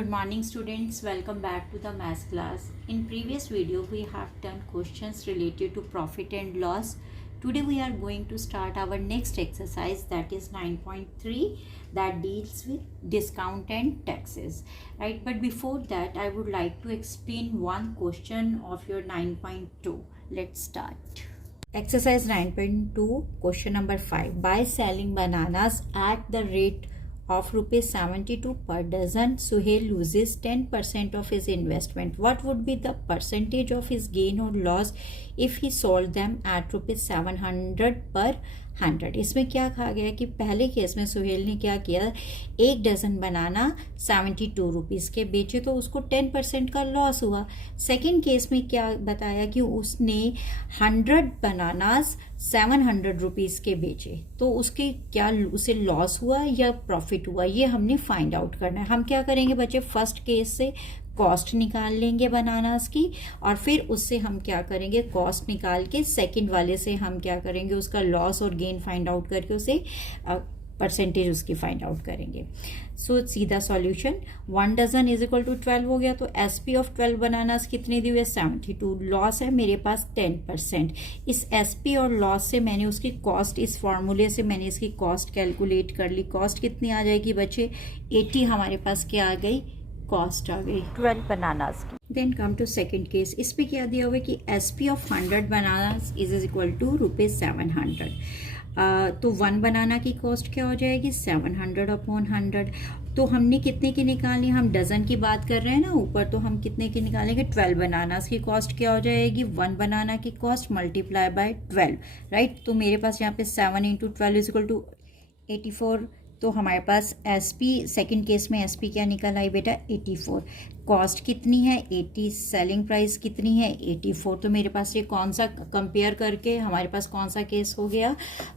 Good morning students, welcome back to the math class. In previous video we have done questions related to profit and loss. Today we are going to start our next exercise, that is 9.3, that deals with discount and taxes, right? But before that I would like to explain one question of your 9.2. Let's start. Exercise 9.2, question number 5. By selling bananas at the rate of rupees 72 per dozen, Suhail loses 10% of his investment. What would be the percentage of his gain or loss if he sold them at rupees 700 per 100? इसमें क्या कहा गया कि पहले case में सुहेल ने क्या किया, एक डजन बनाना 72 रुपीज़ के बेचे तो उसको 10% का लॉस हुआ. सेकंड केस में क्या बताया कि उसने 100 बनानास 700 रुपीज़ के बेचे तो उसके क्या उसे लॉस हुआ या प्रॉफिट हुआ, ये हमने फाइंड आउट करना है. हम क्या करेंगे बच्चे, फर्स्ट केस से कॉस्ट निकाल लेंगे बनानास की और फिर उससे हम क्या करेंगे, कॉस्ट निकाल के सेकंड वाले से हम क्या करेंगे, उसका लॉस और गेन फाइंड आउट करके उसे परसेंटेज उसकी फाइंड आउट करेंगे. सो सीधा solution, 1 dozen is equal to 12 हो गया. तो एसपी ऑफ 12 बनानास कितने दिए हुए, 72. लॉस है मेरे पास 10%. इस एसपी और लॉस से मैंने उसकी कॉस्ट, इस फॉर्मूले से मैंने इसकी कॉस्ट कैलकुलेट कर ली. कॉस्ट कितनी आ जाएगी बच्चे, 80 हमारे पास क्या आ गई, कॉस्ट आ गई 12 बनानास की. Then come to second case. इस पे क्या दिया हुआ है कि SP of 100 bananas is equal to rupees 700. तो 1 बनाना की कॉस्ट क्या हो जाएगी, 700 अपॉन 100. तो हमने कितने की निकालनी, हम डजन की बात कर रहे हैं ना ऊपर, तो हम कितने की निकालेंगे, 12 बनानास की कॉस्ट क्या हो जाएगी, 1 बनाना की कॉस्ट मल्टीप्लाई बाय 12, राइट. तो मेरे पास यहाँ पे 7 इंटू 12 इज इक्वल टू 84. तो हमारे पास एसपी, सेकंड केस में एसपी क्या निकल आई बेटा, 84. कॉस्ट कितनी है, 80. सेलिंग प्राइस कितनी है, 84. तो मेरे पास ये कौन सा कंपेयर करके हमारे पास कौन सा केस हो गया,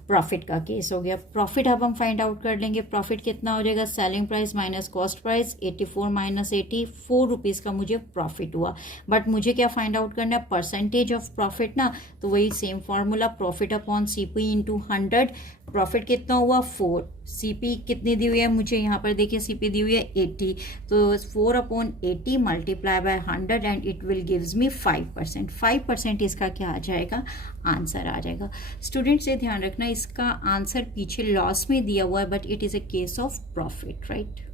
प्रॉफिट का केस हो गया. प्रॉफिट अब हम फाइंड आउट कर लेंगे. प्रॉफिट कितना हो जाएगा, selling price minus cost price, 84 minus 80, 4 rupees का मुझे प्रॉफिट हुआ. बट मुझे क्या फाइंड आउट करना है, परसेंटेज ऑफ प्रॉफिट ना. तो वही same formula, profit upon CP into 100. Profit कितना हुआ, 4. सीपी कितनी दी हुई है मुझे, यहाँ पर देखिए सीपी दी हुई है 80. तो 4 upon 80 multiply by 100 and it will gives me 5%. 5% इसका क्या आ जाएगा, आंसर आ जाएगा. स्टूडेंट्स ये ध्यान रखना, इसका आंसर पीछे लॉस में दिया हुआ है but it is a case of profit, right.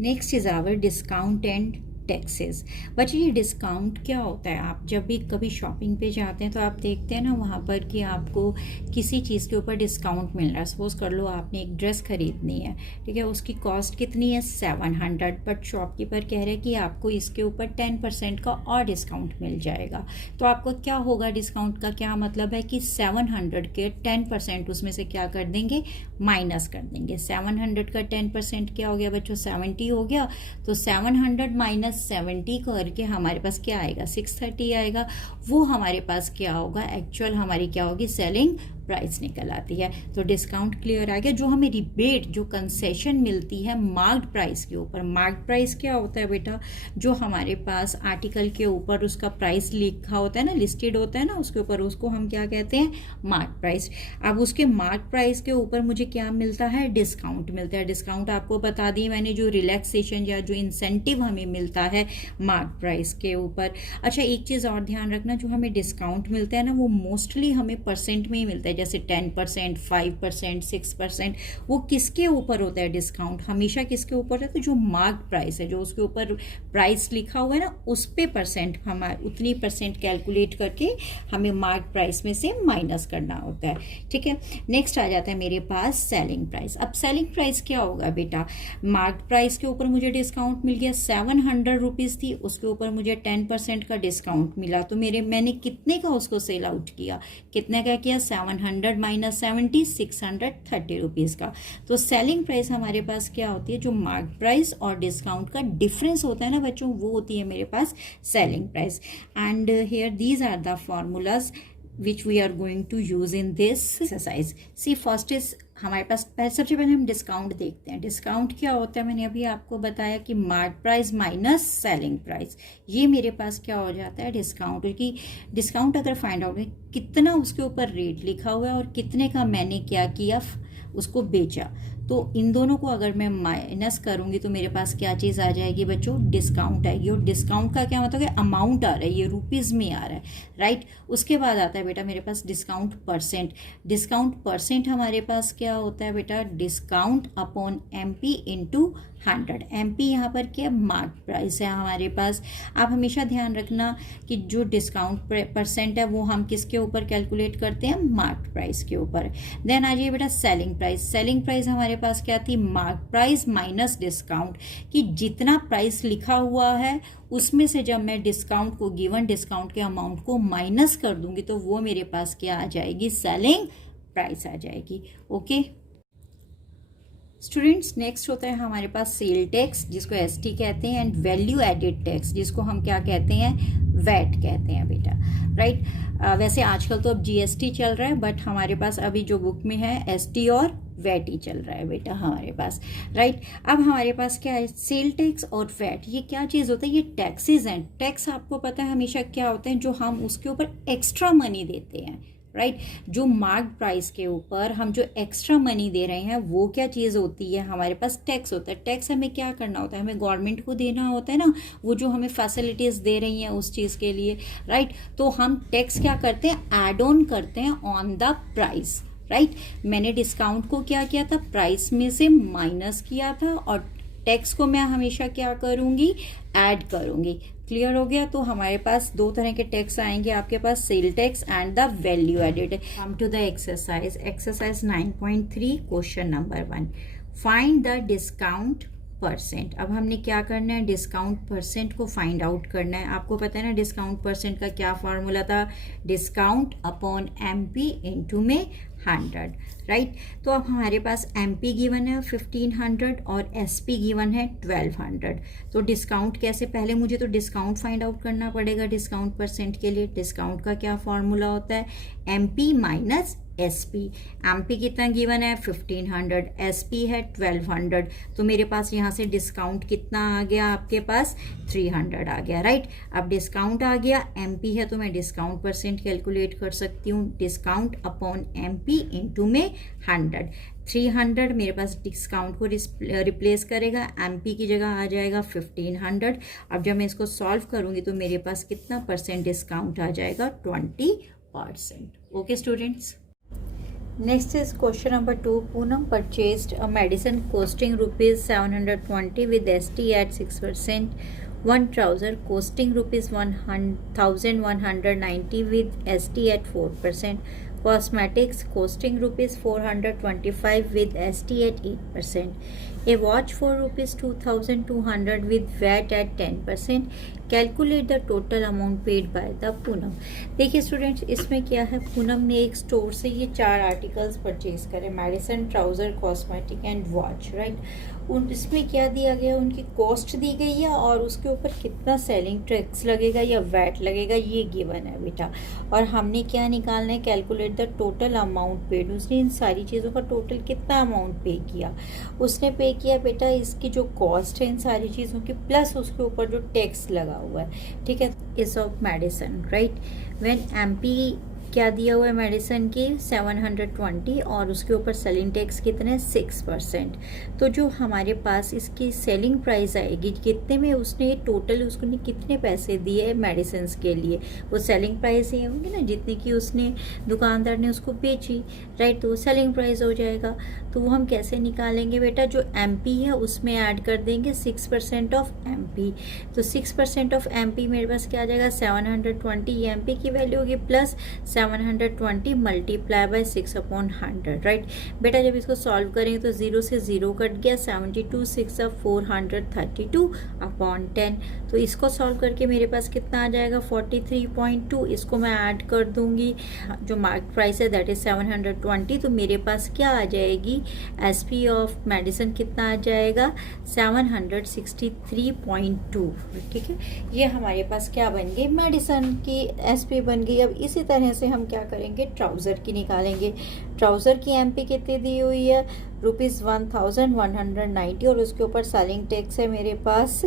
Next is our discount and taxes. बच्चे ये डिस्काउंट क्या होता है, आप जब भी कभी शॉपिंग पे जाते हैं तो आप देखते हैं ना वहाँ पर कि आपको किसी चीज़ के ऊपर डिस्काउंट मिल रहा है. सपोज कर लो आपने एक ड्रेस खरीदनी है, ठीक है, उसकी कॉस्ट कितनी है, 700, बट शॉपकीपर कह रहे हैं कि आपको इसके ऊपर 10% का और डिस्काउंट मिल जाएगा. तो आपको क्या होगा, डिस्काउंट का क्या मतलब है कि 700 के 10% उसमें से क्या कर देंगे, माइनस कर देंगे. 700 का 10% क्या हो गया बच्चों, 70 हो गया. तो 700 माइनस 70 करके हमारे पास क्या आएगा, 630 आएगा. वो हमारे पास क्या होगा, एक्चुअल हमारी क्या होगी, सेलिंग प्राइस निकल आती है. तो डिस्काउंट क्लियर आ गया. जो हमें रिबेट, जो कंसेशन मिलती है मार्क्ड प्राइस के ऊपर. मार्क्ड प्राइस क्या होता है बेटा, जो हमारे पास आर्टिकल के ऊपर उसका प्राइस लिखा होता है ना, लिस्टेड होता है ना उसके ऊपर, उसको हम क्या कहते हैं, मार्क प्राइस. अब उसके मार्क प्राइस के ऊपर मुझे क्या मिलता है, डिस्काउंट मिलता है. डिस्काउंट आपको बता दी मैंने, जो रिलैक्सेशन या जो इंसेंटिव हमें मिलता है मार्क प्राइस के ऊपर. अच्छा एक चीज़ और ध्यान रखना, जो हमें डिस्काउंट मिलता है ना वो मोस्टली हमें परसेंट में ही मिलता है, जैसे 10%, 5%, 6%. वो किसके ऊपर होता है डिस्काउंट, हमेशा किसके ऊपर है, तो जो मार्क प्राइस है, जो उसके ऊपर प्राइस लिखा हुआ है ना उस पे परसेंट, हमारे उतनी परसेंट कैलकुलेट करके हमें मार्क प्राइस में से माइनस करना होता है, ठीक है. नेक्स्ट आ जाता है मेरे पास सेलिंग प्राइस. अब सेलिंग प्राइस क्या होगा बेटा, मार्क प्राइस के ऊपर मुझे डिस्काउंट मिल गया, 700 रुपीज़ थी, उसके ऊपर मुझे 10% का डिस्काउंट मिला. तो मैंने कितने का उसको सेल आउट किया, कितने का किया, 700 माइनस 70, 630 रुपीज़ का. तो सेलिंग प्राइस हमारे पास क्या होती है, जो मार्क प्राइस और डिस्काउंट का डिफरेंस होता है ना बच्चों, वो होती है मेरे पास selling price. And here these are the formulas which we are going to use in this exercise. See first is हमारे पास सबसे पहले हम डिस्काउंट देखते हैं. डिस्काउंट क्या होता है, मैंने अभी आपको बताया कि mark price minus selling price. ये मेरे पास क्या हो जाता है, डिस्काउंट. क्योंकि डिस्काउंट अगर फाइंड आउट है कितना उसके ऊपर रेट लिखा हुआ है और कितने का मैंने क्या किया, उसको बेचा, तो इन दोनों को अगर मैं माइनस करूँगी तो मेरे पास क्या चीज़ आ जाएगी बच्चों, डिस्काउंट आएगी। और डिस्काउंट का क्या मतलब है, अमाउंट आ रहा है, ये रुपीज़ में आ रहा है, राइट। उसके बाद आता है बेटा मेरे पास डिस्काउंट परसेंट। डिस्काउंट परसेंट हमारे पास क्या होता है बेटा, discount upon MP into 100। MP यहाँ पर क्या, मार्क प्राइस है हमारे पास। आप हमेशा ध्यान रखना कि जो डिस्काउंट परसेंट है वो हम किसके ऊपर कैलकुलेट करते हैं, मार्क प्राइस के ऊपर। देन आ जाइए बेटा सेलिंग प्राइस। सेलिंग प्राइस हमारे पास क्या थी, मार्क प्राइस माइनस डिस्काउंट, कि जितना प्राइस लिखा हुआ है उसमें से जब मैं डिस्काउंट को, गिवन डिस्काउंट के अमाउंट को माइनस कर दूंगी तो वो मेरे पास क्या आ जाएगी, सेलिंग प्राइस आ जाएगी। ओके स्टूडेंट्स, नेक्स्ट होता है हमारे पास सेल टैक्स, जिसको ST कहते हैं, एंड वैल्यू एडेड टैक्स, जिसको हम क्या कहते हैं, वैट कहते हैं बेटा, राइट। वैसे आजकल तो अब GST चल रहा है, बट हमारे पास अभी जो बुक में है ST और वैट ही चल रहा है बेटा हमारे पास, राइट। अब हमारे पास क्या है, सेल टैक्स और वैट, ये क्या चीज़ होता है, ये टैक्सेस हैं। टैक्स आपको पता है हमेशा क्या होते हैं, जो हम उसके ऊपर एक्स्ट्रा मनी देते हैं, राइट। जो मार्क प्राइस के ऊपर हम जो एक्स्ट्रा मनी दे रहे हैं वो क्या चीज़ होती है, हमारे पास टैक्स होता है। टैक्स हमें क्या करना होता है, हमें गवर्नमेंट को देना होता है ना, वो जो हमें फैसिलिटीज़ दे रही हैं उस चीज़ के लिए, राइट। तो हम टैक्स क्या करते हैं, ऐड ऑन करते हैं ऑन द प्राइस, राइट। मैंने डिस्काउंट को क्या किया था, प्राइस में से माइनस किया था, और टैक्स को मैं हमेशा क्या करूँगी, ऐड करूँगी। क्लियर हो गया। तो हमारे पास दो तरह के टैक्स आएंगे आपके पास, sale tax and the value added. Come to the exercise 9.3 question number 1, find the discount percent. अब हमने क्या करना है, डिस्काउंट परसेंट को फाइंड आउट करना है। आपको पता है ना डिस्काउंट परसेंट का क्या फॉर्मूला था, डिस्काउंट अपॉन MP इंटू में 100, राइट। तो अब हमारे पास MP गिवन है 1500 और SP गिवन है 1200। तो डिस्काउंट कैसे, पहले मुझे तो डिस्काउंट फाइंड आउट करना पड़ेगा डिस्काउंट परसेंट के लिए। डिस्काउंट का क्या फॉर्मूला होता है, MP माइनस SP। MP कितना गिवन है 1500, SP है 1200, तो मेरे पास यहाँ से डिस्काउंट कितना आ गया, आपके पास 300 आ गया, राइट। अब डिस्काउंट आ गया, MP है तो मैं डिस्काउंट परसेंट कैलकुलेट कर सकती हूँ, डिस्काउंट अपॉन MP इंटू में 100। 300 मेरे पास डिस्काउंट को रिप्लेस करेगा, MP की जगह आ जाएगा 1500। अब जब मैं इसको सॉल्व करूँगी तो मेरे पास कितना परसेंट डिस्काउंट आ जाएगा, 20%। Okay students. Next is question number 2. Poonam purchased a medicine costing rupees 720 with ST at 6%. One trouser costing rupees 1190 with ST at 4%. Cosmetics costing rupees 425 with ST at 8%. A watch for rupees 2200 with VAT at 10%. Calculate the total amount paid by the Poonam. देखिए students, इसमें क्या है, पूनम ने एक store से ये 4 articles purchase करे, medicine, trouser, cosmetic and watch, right. इसमें क्या दिया गया, उनकी कॉस्ट दी गई है और उसके ऊपर कितना सेलिंग टैक्स लगेगा या वैट लगेगा ये गिवन है बेटा। और हमने क्या निकालना है, calculate the total amount paid. उसने इन सारी चीज़ों का टोटल कितना अमाउंट पे किया, उसने पे किया बेटा इसकी जो कॉस्ट है इन सारी चीज़ों की, प्लस उसके ऊपर जो टैक्स लगा हुआ है, ठीक है, is of medicine, right. When MP क्या दिया हुआ है मेडिसिन की 720 और उसके ऊपर सेलिंग टैक्स कितने 6%। तो जो हमारे पास इसकी सेलिंग प्राइस आएगी कितने में, उसने टोटल उसने कितने पैसे दिए मेडिसिन के लिए, वो सेलिंग प्राइस ही होंगी ना, जितने की उसने दुकानदार ने उसको बेची, राइट। तो वो सेलिंग प्राइस हो जाएगा। तो वो हम कैसे निकालेंगे बेटा, जो MP है उसमें ऐड कर देंगे 6% ऑफ MP। तो 6% ऑफ MP मेरे पास क्या आ जाएगा 720, ये MP की वैल्यू होगी, प्लस 720 मल्टीप्लाई बाय 6/100, राइट। बेटा जब इसको सॉल्व करेंगे तो 0 से 0 कट गया, 72 6 432/10। तो इसको सॉल्व करके मेरे पास कितना आ जाएगा 43.2। इसको मैं ऐड कर दूंगी, जो मार्क प्राइस है दैट इज 720, तो मेरे पास क्या आ जाएगी, SP ऑफ मेडिसिन कितना आ जाएगा 763.2, ठीक है। ये हमारे पास क्या बन गई, मेडिसिन की SP बन गई। अब इसी तरह से हम क्या करेंगे, ट्राउज़र की निकालेंगे। ट्राउज़र की MP कितनी दी हुई है, ₹1190 और उसके ऊपर सेलिंग टैक्स है मेरे पास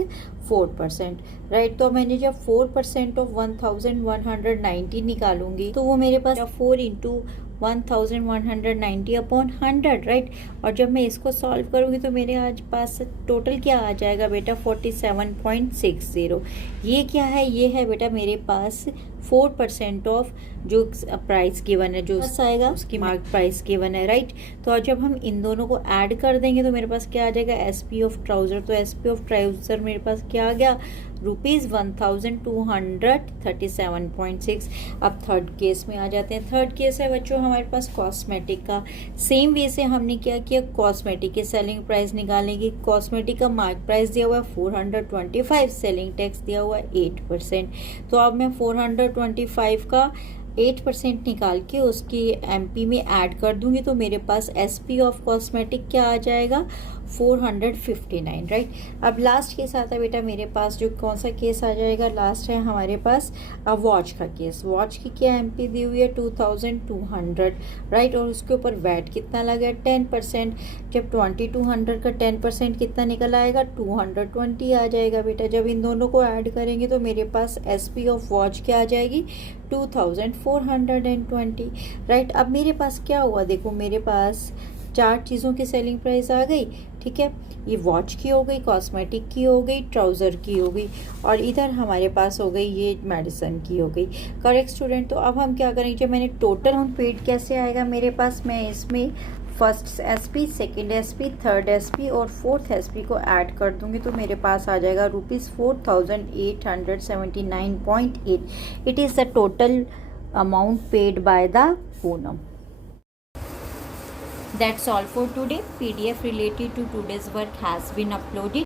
4%, राइट। तो मैंने जब 4% ऑफ 1190 निकालूंगी तो वो मेरे पास 4 इंटू 1190 अपॉन 100, राइट। और जब मैं इसको सॉल्व करूँगी तो मेरे आज पास टोटल क्या आ जाएगा बेटा 47.60। ये क्या है, ये है बेटा मेरे पास 4% ऑफ जो प्राइस गिवन है, जो आएगा उसकी मार्क प्राइस गिवन है, राइट। तो जब हम इन दोनों को ऐड कर देंगे तो मेरे पास क्या आ जाएगा, SP ऑफ ट्राउज़र। तो SP ऑफ ट्राउज़र मेरे पास क्या आ गया, ₹1237.6। अब थर्ड केस में आ जाते हैं। थर्ड केस है बच्चों हमारे पास कॉस्मेटिक का। सेम वे से हमने क्या किया, कॉस्मेटिक की सेलिंग प्राइस निकालेंगे। कॉस्मेटिक का मार्क प्राइस दिया हुआ है 425, सेलिंग टैक्स दिया हुआ है 8%। तो अब मैं 425 का 8% निकाल के उसकी MP में ऐड कर दूंगी तो मेरे पास SP ऑफ कॉस्मेटिक क्या आ जाएगा, 459, राइट। अब लास्ट केस आता है बेटा मेरे पास, जो कौन सा केस आ जाएगा, लास्ट है हमारे पास वॉच का केस। वॉच की क्या MP दी हुई है 2200, राइट। और उसके ऊपर वैट कितना लगा है, 10%। जब 2200 का 10% कितना निकल आएगा, 220 आ जाएगा बेटा। जब इन दोनों को ऐड करेंगे तो मेरे पास SP ऑफ वॉच क्या आ जाएगी, 2420, राइट। अब मेरे पास क्या हुआ, देखो मेरे पास 4 चीज़ों की सेलिंग प्राइस आ गई, ठीक है। ये वॉच की हो गई, कॉस्मेटिक की हो गई, ट्राउज़र की हो गई, और इधर हमारे पास हो गई ये मेडिसिन की हो गई। Correct student. तो अब हम क्या करेंगे, जब मैंने टोटल अमाउंट पेड कैसे आएगा मेरे पास, मैं इसमें first SP, second SP, third SP और फोर्थ SP को ऐड कर दूंगी तो मेरे पास आ जाएगा ₹4879.8। It is the total amount paid by the Poonam. That's all for today. PDF related to today's work has been uploaded.